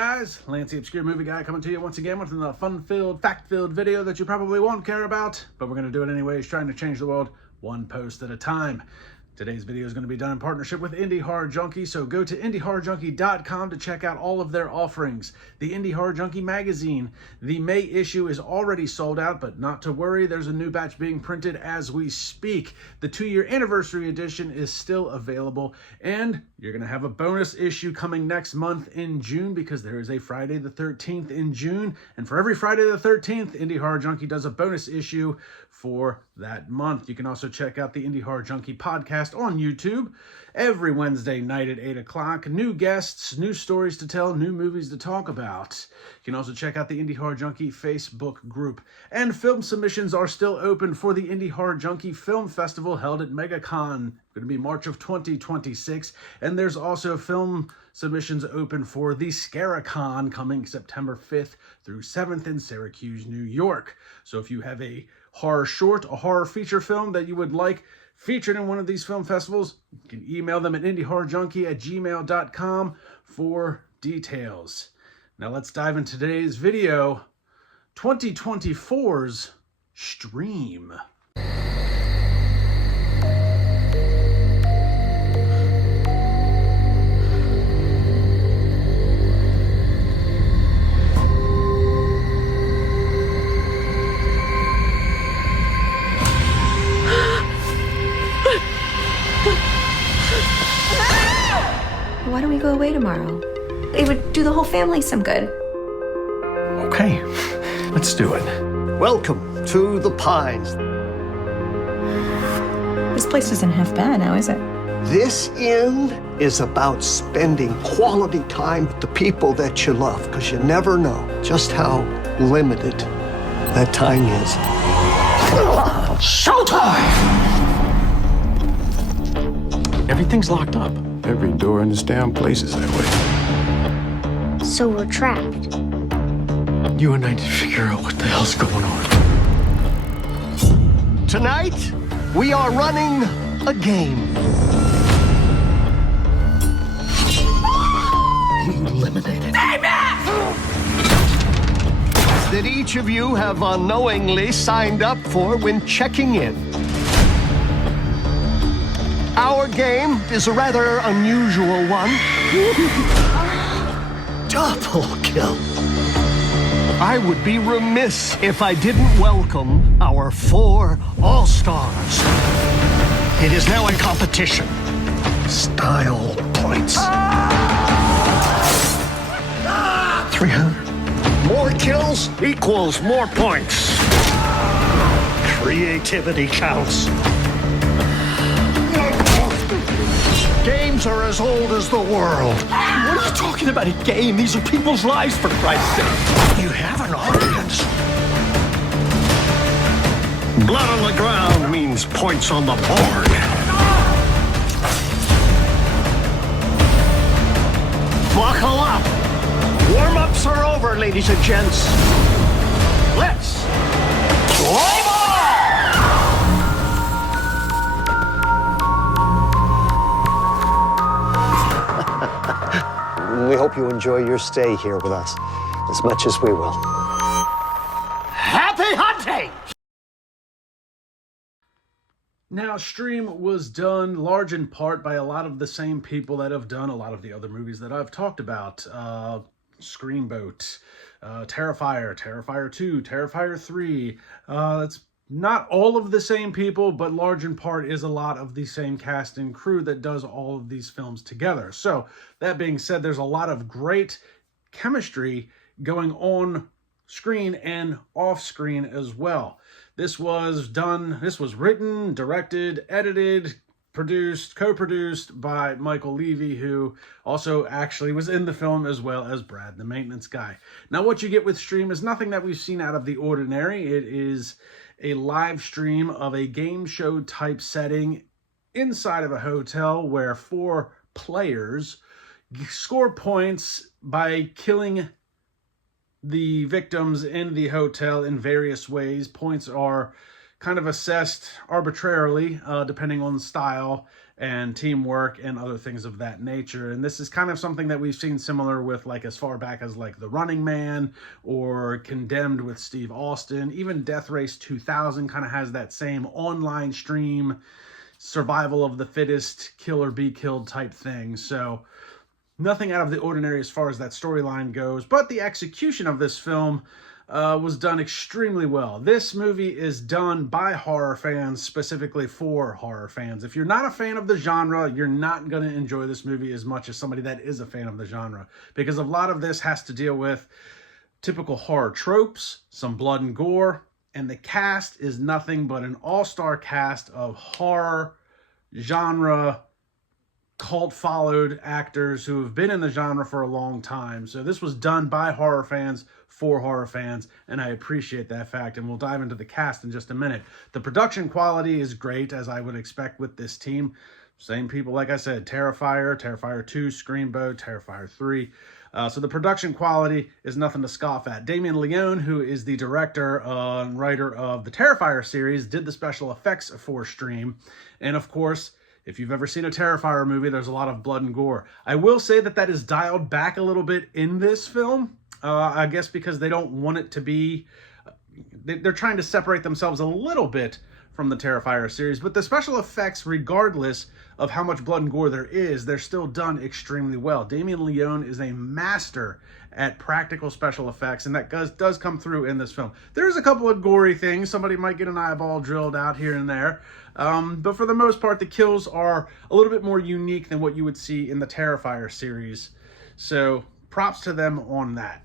guys, Lance the Obscure Movie Guy coming to you once again with another fun-filled, fact-filled video that you probably won't care about, but we're going to do it anyways, trying to change the world one post at a time. Today's video is going to be done in partnership with Indie Horror Junkie, so go to IndieHorrorJunkie.com to check out all of their offerings. The Indie Horror Junkie magazine, the May issue is already sold out, but not to worry, there's a new batch being printed as we speak. The 2-year anniversary edition is still available, and you're going to have a bonus issue coming next month in June because there is a Friday the 13th in June, and for every Friday the 13th, Indie Horror Junkie does a bonus issue for that month. You can also check out the Indie Horror Junkie podcast on YouTube every Wednesday night at 8 o'clock. New guests, new stories to tell, new movies to talk about. You can also check out the Indie Horror Junkie Facebook group. And film submissions are still open for the Indie Horror Junkie Film Festival held at MegaCon. Going to be March of 2026. And there's also film submissions open for the Scaricon coming September 5th through 7th in Syracuse, New York. So if you have a horror short, a horror feature film that you would like featured in one of these film festivals, you can email them at indiehorrorjunkie@gmail.com for details. Now let's dive into today's video, 2024's Stream. Why don't we go away tomorrow? It would do the whole family some good. Okay, let's do it. Welcome to the Pines. This place isn't half bad now, is it? This inn is about spending quality time with the people that you love, because you never know just how limited that time is. Showtime! Everything's locked up. Every door in this damn place is that way. So we're trapped. You and I need to figure out what the hell's going on. Tonight, we are running a game. Eliminated. That each of you have unknowingly signed up for when checking in. Our game is a rather unusual one. Double kill. I would be remiss if I didn't welcome our 4 all-stars. It is now a competition. Style points. 300. More kills equals more points. Creativity counts. Games are as old as the world. What are you talking about? A game? These are people's lives, for Christ's sake. You have an audience. Blood on the ground means points on the board. Buckle up. Warm-ups are over, ladies and gents. Let's play ball! We hope you enjoy your stay here with us as much as we will. Happy hunting! Now, Stream was done large in part by a lot of the same people that have done a lot of the other movies that I've talked about. Screamboat, Terrifier, Terrifier 2, Terrifier 3. It's not all of the same people, but large in part is a lot of the same cast and crew that does all of these films together. So, that being said, there's a lot of great chemistry going on screen and off screen as well. This was written, directed, edited, produced, co-produced by Michael Levy, who also actually was in the film, as well as Brad, the maintenance guy. Now, what you get with Stream is nothing that we've seen out of the ordinary. It is a live stream of a game show type setting inside of a hotel where 4 players score points by killing the victims in the hotel in various ways. Points are kind of assessed arbitrarily, depending on the style and teamwork and other things of that nature. And this is kind of something that we've seen similar with, like, as far back as like The Running Man or Condemned with Steve Austin. Even Death Race 2000 kind of has that same online stream survival of the fittest, kill or be killed type thing. So nothing out of the ordinary as far as that storyline goes, but the execution of this film was done extremely well. This movie is done by horror fans, specifically for horror fans. If you're not a fan of the genre, you're not going to enjoy this movie as much as somebody that is a fan of the genre, because a lot of this has to deal with typical horror tropes, some blood and gore, and the cast is nothing but an all-star cast of horror genre cult-followed actors who have been in the genre for a long time. So this was done by horror fans for horror fans, and I appreciate that fact, and we'll dive into the cast in just a minute. The production quality is great, as I would expect with this team. Same people, like I said, Terrifier, Terrifier 2, Screamboat, Terrifier 3. So the production quality is nothing to scoff at. Damien Leone, who is the director and writer of the Terrifier series, did the special effects for Stream. And of course, if you've ever seen a Terrifier movie, there's a lot of blood and gore. I will say that that is dialed back a little bit in this film. I guess because they don't want it to be... They're trying to separate themselves a little bit from the Terrifier series. But the special effects, regardless of how much blood and gore there is, they're still done extremely well. Damien Leone is a master at practical special effects, and that does come through in this film. There's a couple of gory things. Somebody might get an eyeball drilled out here and there. But for the most part, the kills are a little bit more unique than what you would see in the Terrifier series. So props to them on that.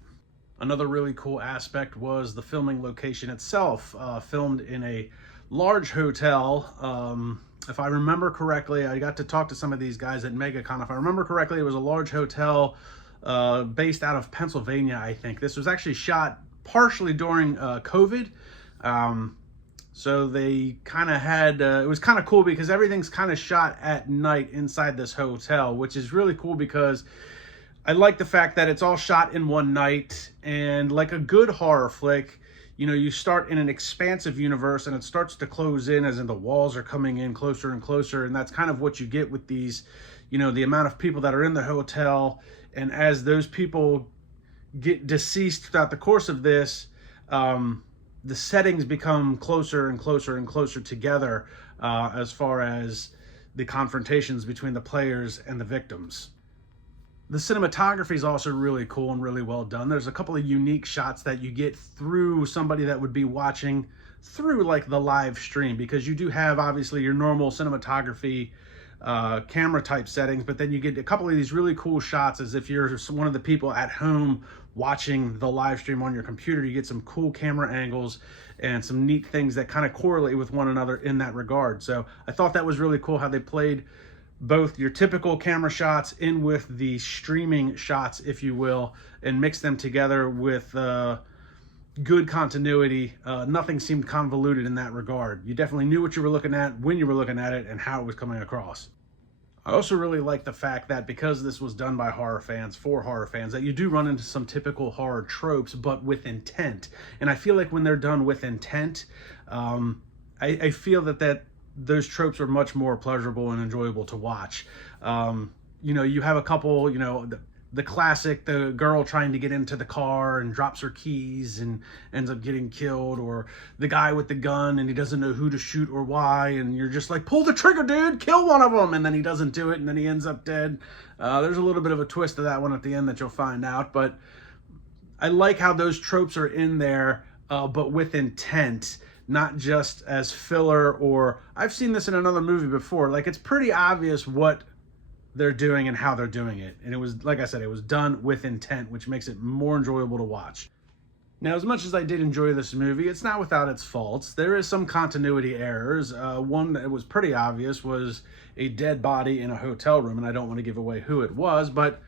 Another really cool aspect was the filming location itself. Filmed in a large hotel. If I remember correctly, I got to talk to some of these guys at MegaCon. If I remember correctly, it was a large hotel based out of Pennsylvania, I think. This was actually shot partially during COVID. So they kind of had, it was kind of cool because everything's kind of shot at night inside this hotel, which is really cool because I like the fact that it's all shot in one night. And like a good horror flick, you know, you start in an expansive universe and it starts to close in, as in the walls are coming in closer and closer. And that's kind of what you get with these, you know, the amount of people that are in the hotel. And as those people get deceased throughout the course of this, the settings become closer and closer and closer together as far as the confrontations between the players and the victims. The cinematography is also really cool and really well done. There's a couple of unique shots that you get through somebody that would be watching through like the live stream, because you do have obviously your normal cinematography camera type settings, but then you get a couple of these really cool shots as if you're one of the people at home watching the live stream on your computer. You get some cool camera angles and some neat things that kind of correlate with one another in that regard. So I thought that was really cool how they played both your typical camera shots in with the streaming shots, if you will, and mixed them together with good continuity. Nothing seemed convoluted in that regard. You definitely knew what you were looking at, when you were looking at it, and how it was coming across. I also really like the fact that because this was done by horror fans, for horror fans, that you do run into some typical horror tropes, but with intent. And I feel like when they're done with intent, I feel that those tropes are much more pleasurable and enjoyable to watch. You know, you have a couple, you know, the classic, the girl trying to get into the car and drops her keys and ends up getting killed, or the guy with the gun and he doesn't know who to shoot or why, and you're just like, pull the trigger, dude, kill one of them, and then he doesn't do it and then he ends up dead. There's a little bit of a twist to that one at the end that you'll find out, but I like how those tropes are in there, but with intent, not just as filler. Or I've seen this in another movie before, like it's pretty obvious what they're doing and how they're doing it, and it was, like I said, it was done with intent, which makes it more enjoyable to watch. Now, as much as I did enjoy this movie, it's not without its faults. There is some continuity errors. One that was pretty obvious was a dead body in a hotel room, and I don't want to give away who it was, but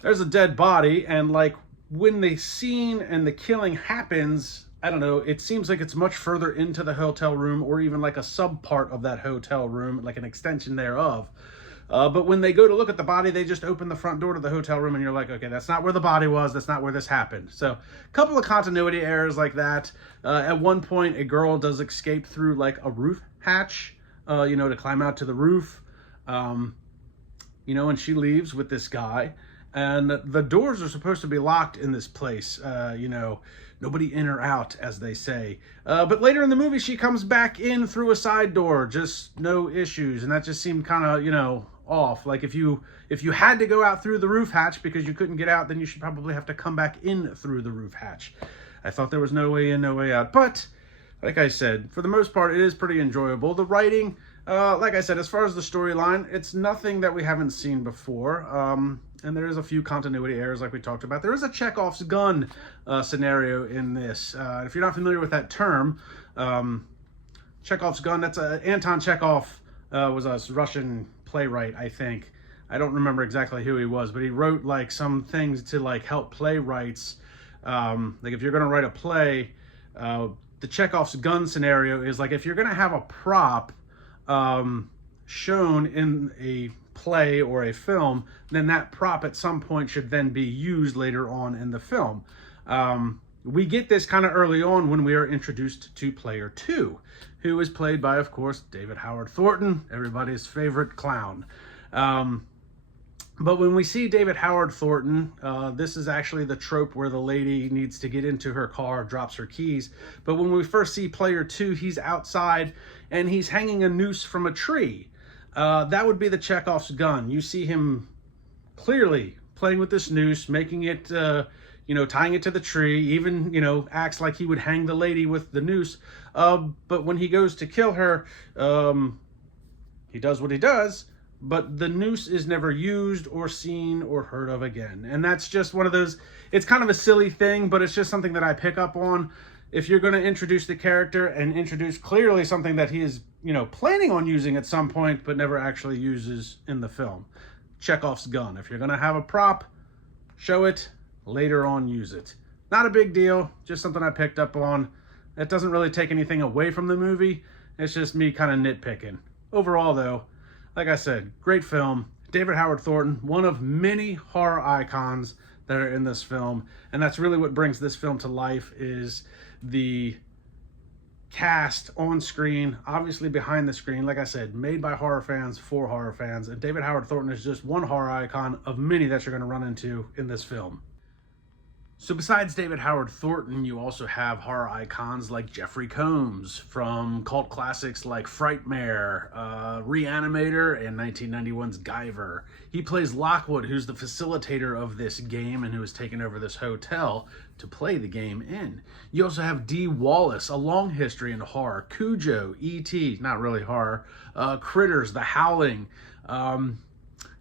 there's a dead body, and like when the scene and the killing happens, I don't know, it seems like it's much further into the hotel room, or even like a sub part of that hotel room, like an extension thereof. But when they go to look at the body, they just open the front door to the hotel room and you're like, okay, that's not where the body was. That's not where this happened. So a couple of continuity errors like that. At one point, a girl does escape through like a roof hatch, you know, to climb out to the roof. You know, and she leaves with this guy, and the doors are supposed to be locked in this place. You know, nobody in or out, as they say. But later in the movie, she comes back in through a side door, just no issues, and that just seemed kind of, you know, off. Like if you had to go out through the roof hatch because you couldn't get out, then you should probably have to come back in through the roof hatch. I thought there was no way in, no way out. But like I said, for the most part, it is pretty enjoyable. The writing, like I said, as far as the storyline, it's nothing that we haven't seen before. And there is a few continuity errors like we talked about. There is a Chekhov's gun scenario in this. If you're not familiar with that term, Chekhov's gun, that's Anton Chekhov was a Russian playwright, I think. I don't remember exactly who he was, but he wrote like some things to like help playwrights. Like if you're going to write a play, the Chekhov's gun scenario is like if you're going to have a prop shown in a play or a film, then that prop at some point should then be used later on in the film. We get this kind of early on when we are introduced to player 2, who is played by, of course, David Howard Thornton, everybody's favorite clown. But when we see David Howard Thornton, this is actually the trope where the lady needs to get into her car, drops her keys. But when we first see player 2, he's outside and he's hanging a noose from a tree. That would be the Chekhov's gun. You see him clearly playing with this noose, making it, you know, tying it to the tree, even, you know, acts like he would hang the lady with the noose. But when he goes to kill her, he does what he does, but the noose is never used or seen or heard of again. And that's just one of those, it's kind of a silly thing, but it's just something that I pick up on. If you're going to introduce the character and introduce clearly something that he is, you know, planning on using at some point, but never actually uses in the film. Chekhov's gun. If you're going to have a prop, show it, later on use it. Not a big deal, just something I picked up on. It doesn't really take anything away from the movie. It's just me kind of nitpicking. Overall, though, like I said, great film. David Howard Thornton, one of many horror icons that are in this film. And that's really what brings this film to life, is the cast on screen, obviously behind the screen, like I said, made by horror fans for horror fans. And David Howard Thornton is just one horror icon of many that you're going to run into in this film. So besides David Howard Thornton, you also have horror icons like Jeffery Combs from cult classics like Frightmare, Reanimator, and 1991's Guyver. He plays Lockwood, who's the facilitator of this game and who has taken over this hotel to play the game in. You also have Dee Wallace, a long history in horror. Cujo, E.T., not really horror, Critters, The Howling.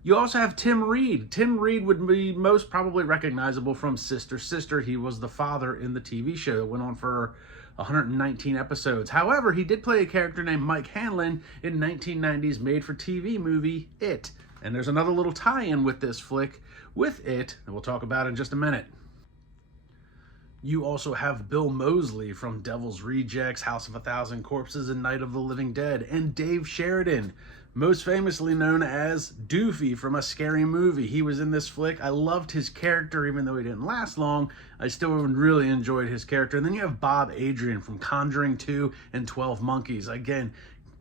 You also have Tim Reed. Tim Reed would be most probably recognizable from Sister Sister. He was the father in the TV show that went on for 119 episodes. However, he did play a character named Mike Hanlon in 1990's made-for-TV movie It. And there's another little tie-in with this flick with It that we'll talk about in just a minute. You also have Bill Moseley from Devil's Rejects, House of a Thousand Corpses, and Night of the Living Dead, and Dave Sheridan, most famously known as Doofy from A Scary Movie. He was in this flick. I loved his character, even though he didn't last long. I still really enjoyed his character. And then you have Bob Adrian from Conjuring 2 and 12 Monkeys. Again,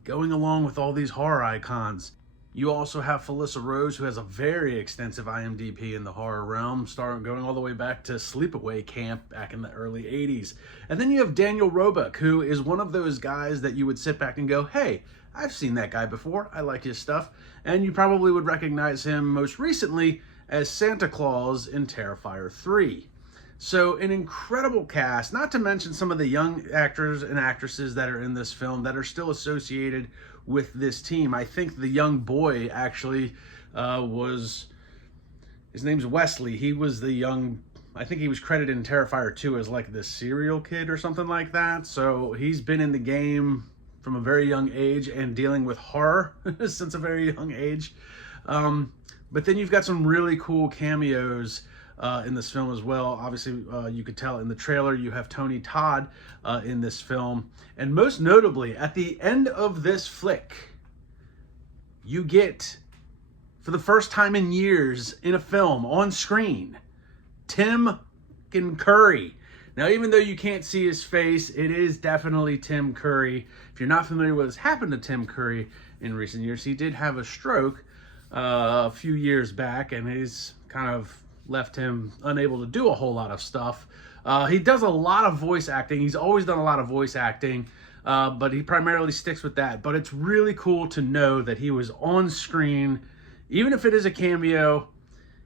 going along with all these horror icons. You also have Felissa Rose, who has a very extensive IMDb in the horror realm, going all the way back to Sleepaway Camp back in the early 80s. And then you have Daniel Roebuck, who is one of those guys that you would sit back and go, hey, I've seen that guy before. I like his stuff. And you probably would recognize him most recently as Santa Claus in Terrifier 3. So an incredible cast, not to mention some of the young actors and actresses that are in this film that are still associated with this team. I think the young boy actually his name's Wesley. He was the young, I think he was credited in Terrifier 2 as like the serial kid or something like that. So he's been in the game from a very young age and dealing with horror since a very young age. But then you've got some really cool cameos in this film as well. Obviously, you could tell in the trailer you have Tony Todd in this film. And most notably, at the end of this flick, you get, for the first time in years in a film on screen, Tim Curry. Now, even though you can't see his face, it is definitely Tim Curry. If you're not familiar with what's happened to Tim Curry in recent years. He did have a stroke a few years back, and he's kind of left him unable to do a whole lot of stuff. He does a lot of voice acting. He's always done a lot of voice acting, but he primarily sticks with that. But it's really cool to know that he was on screen, even if it is a cameo.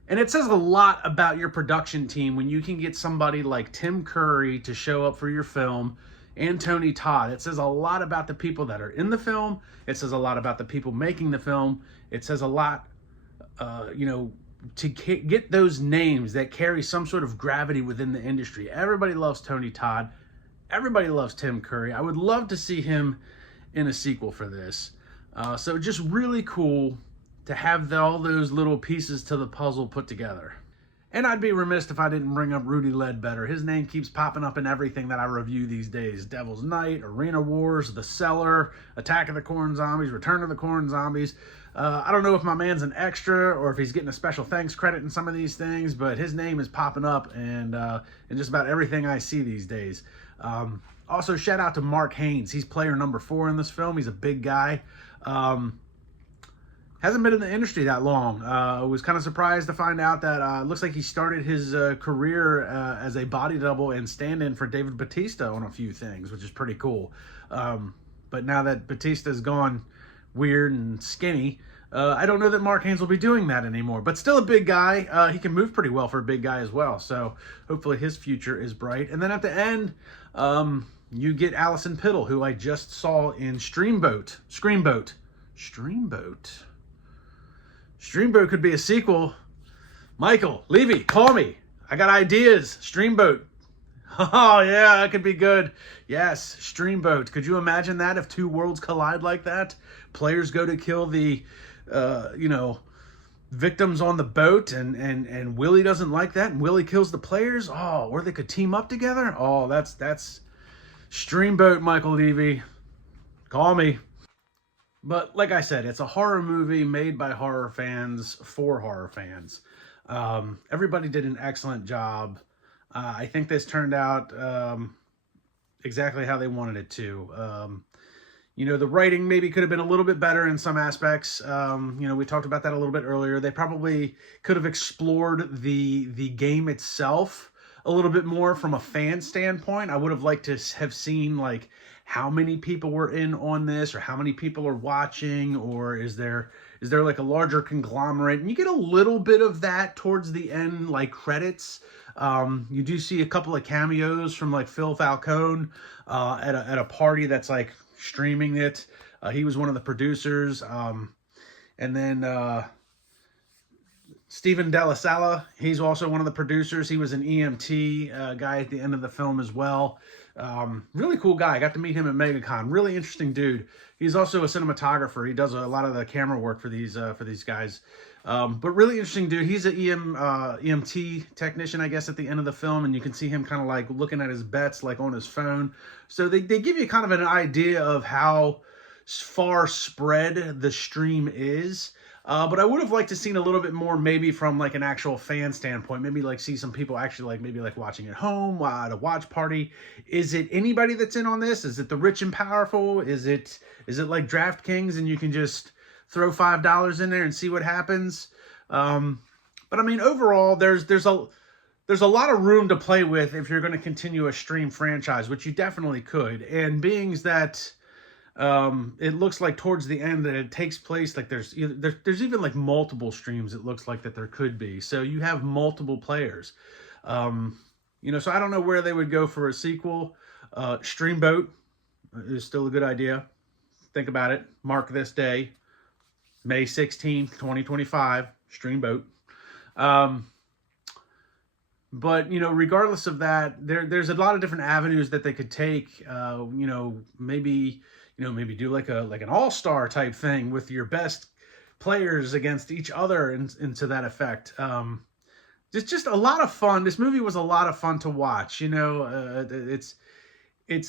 And it says a lot about your production team when you can get somebody like Tim Curry to show up for your film, and Tony Todd. It says a lot about the people that are in the film. It says a lot about the people making the film. It says a lot, to get those names that carry some sort of gravity within the industry. Everybody loves Tony Todd. Everybody loves Tim Curry. I would love to see him in a sequel for this. So just really cool to have all those little pieces to the puzzle put together. And I'd be remiss if I didn't bring up Rudy Ledbetter. His name keeps popping up in everything that I review these days. Devil's Night, Arena Wars, The Cellar, Attack of the Corn Zombies, Return of the Corn Zombies. I don't know if my man's an extra or if he's getting a special thanks credit in some of these things, but his name is popping up and in just about everything I see these days. Also, shout out to Mark Haynes. He's player number 4 in this film. He's a big guy. Hasn't been in the industry that long. Was kind of surprised to find out that looks like he started his career as a body double and stand-in for David Bautista on a few things, which is pretty cool. But now that Bautista's gone weird and skinny, I don't know that Mark Haynes will be doing that anymore. But still a big guy. He can move pretty well for a big guy as well. So hopefully his future is bright. And then at the end, you get Allison Piddle, who I just saw in Streamboat. Streamboat could be a sequel. Michael, Levy, call me. I got ideas. Streamboat. Oh, yeah, that could be good. Yes, Streamboat. Could you imagine that if two worlds collide like that? Players go to kill the, victims on the boat, and Willie doesn't like that, and Willie kills the players? Oh, or they could team up together? Oh, that's Streamboat, Michael Levy. Call me. But like I said, it's a horror movie made by horror fans for horror fans. Everybody did an excellent job. I think this turned out exactly how they wanted it to. The writing maybe could have been a little bit better in some aspects. We talked about that a little bit earlier. They probably could have explored the game itself a little bit more from a fan standpoint. I would have liked to have seen like how many people were in on this, or how many people are watching, or is there like a larger conglomerate? And you get a little bit of that towards the end, like credits. You do see a couple of cameos from like Phil Falcone at a party that's like streaming it. He was one of the producers. And then Stephen Della Sala, he's also one of the producers. He was an EMT guy at the end of the film as well. Really cool guy. I got to meet him at MegaCon. Really interesting dude. He's also a cinematographer. He does a lot of the camera work for these guys. But really interesting dude. He's an EMT technician, I guess, at the end of the film, and you can see him kind of like looking at his bets like on his phone. So they give you kind of an idea of how far spread the stream is. But I would have liked to seen a little bit more, maybe from like an actual fan standpoint. Maybe like see some people actually like maybe like watching at home at a watch party. Is it anybody that's in on this? Is it the rich and powerful? Is it like DraftKings and you can just throw $5 in there and see what happens? But I mean, overall, there's a lot of room to play with if you're going to continue a stream franchise, which you definitely could. And being that it looks like towards the end that it takes place, like there's even like multiple streams, it looks like that there could be. So you have multiple players. So I don't know where they would go for a sequel. Streamboat is still a good idea. Think about it. Mark this day, May 16th, 2025, Streamboat. But, regardless of that, there's a lot of different avenues that they could take. Maybe do like an all-star type thing with your best players against each other and to that effect. Just a lot of fun. This movie was a lot of fun to watch. It's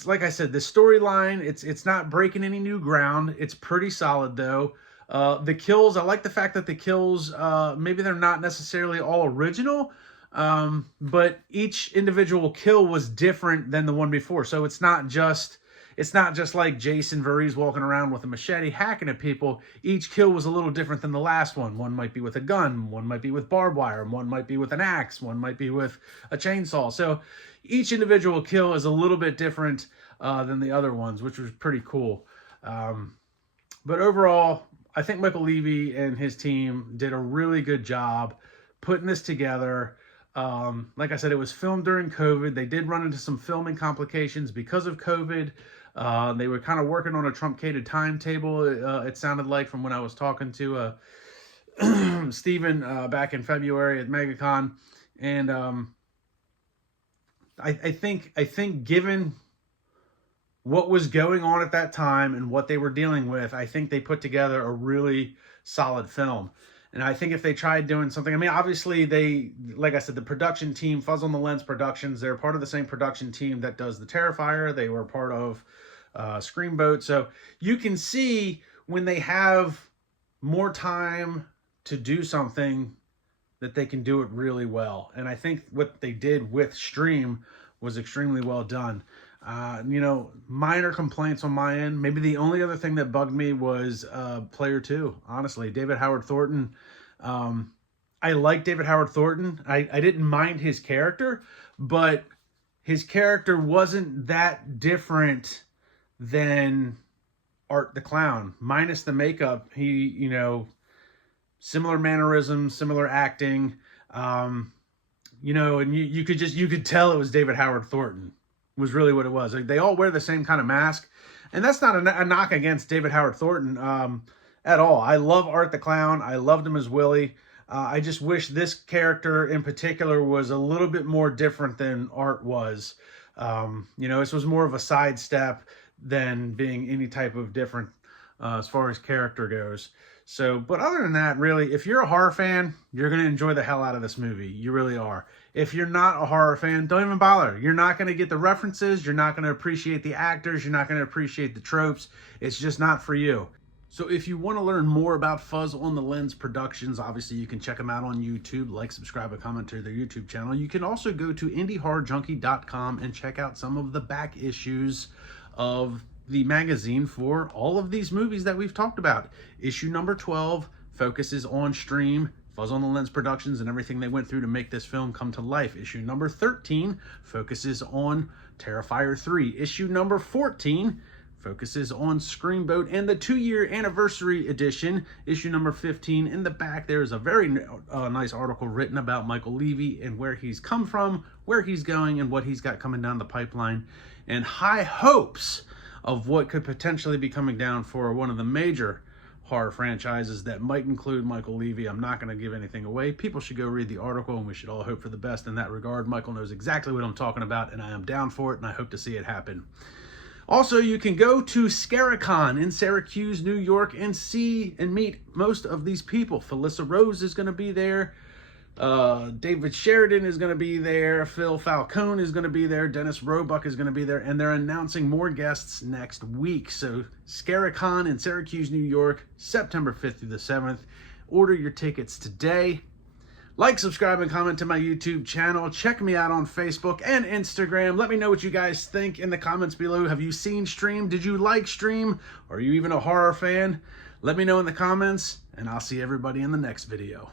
like I said, the storyline, it's not breaking any new ground. It's pretty solid though. The kills, I like the fact that the kills, maybe they're not necessarily all original, but each individual kill was different than the one before. So it's not just it's not just like Jason Voorhees walking around with a machete hacking at people. Each kill was a little different than the last one. One might be with a gun, one might be with barbed wire, one might be with an axe, one might be with a chainsaw. So each individual kill is a little bit different than the other ones, which was pretty cool. But overall, I think Michael Levy and his team did a really good job putting this together. Like I said, it was filmed during COVID. They did run into some filming complications because of COVID. They were kind of working on a truncated timetable, it sounded like, from when I was talking to Steven back in February at MegaCon. And I think given what was going on at that time and what they were dealing with, I think they put together a really solid film. And I think if they tried doing something, I mean, obviously they, like I said, the production team, Fuzz on the Lens Productions, they're part of the same production team that does The Terrifier. They were part of Screamboat. So you can see when they have more time to do something that they can do it really well. And I think what they did with Stream was extremely well done. You know, minor complaints on my end. Maybe the only other thing that bugged me was Player 2, honestly. David Howard Thornton. I like David Howard Thornton. I didn't mind his character, but his character wasn't that different than Art the Clown. Minus the makeup, he, you know, similar mannerisms, similar acting. You know, and you could tell it was David Howard Thornton. Was really what it was. Like, they all wear the same kind of mask, and that's not a knock against David Howard Thornton at all. I love Art the Clown. I loved him as Willie. I just wish this character in particular was a little bit more different than Art was. You know, this was more of a sidestep than being any type of different as far as character goes. So, but other than that, really, if you're a horror fan, you're going to enjoy the hell out of this movie. You really are. If you're not a horror fan, don't even bother. You're not going to get the references. You're not going to appreciate the actors. You're not going to appreciate the tropes. It's just not for you. So if you want to learn more about Fuzz on the Lens Productions, obviously you can check them out on YouTube. Like, subscribe, and comment to their YouTube channel. You can also go to IndieHorrorJunkie.com and check out some of the back issues of the magazine for all of these movies that we've talked about. Issue number 12 focuses on Stream, Fuzz on the Lens Productions, and everything they went through to make this film come to life. Issue number 13 focuses on Terrifier 3. Issue number 14 focuses on Screamboat and the 2-year anniversary edition. Issue number 15. In the back, there's a very nice article written about Michael Levy and where he's come from, where he's going, and what he's got coming down the pipeline, and high hopes of what could potentially be coming down for one of the major horror franchises that might include Michael Levy. I'm not going to give anything away. People should go read the article, and we should all hope for the best in that regard. Michael knows exactly what I'm talking about, and I am down for it, and I hope to see it happen. Also, you can go to Scaricon in Syracuse, New York, and see and meet most of these people. Felissa Rose is going to be there. David Sheridan is going to be there. Phil Falcone is going to be there. Dennis Roebuck is going to be there. And they're announcing more guests next week. So Scaricon in Syracuse, New York, September 5th through the 7th. Order your tickets today. Like, subscribe, and comment to my YouTube channel. Check me out on Facebook and Instagram. Let me know what you guys think in the comments below. Have you seen Stream? Did you like Stream? Are you even a horror fan? Let me know in the comments, and I'll see everybody in the next video.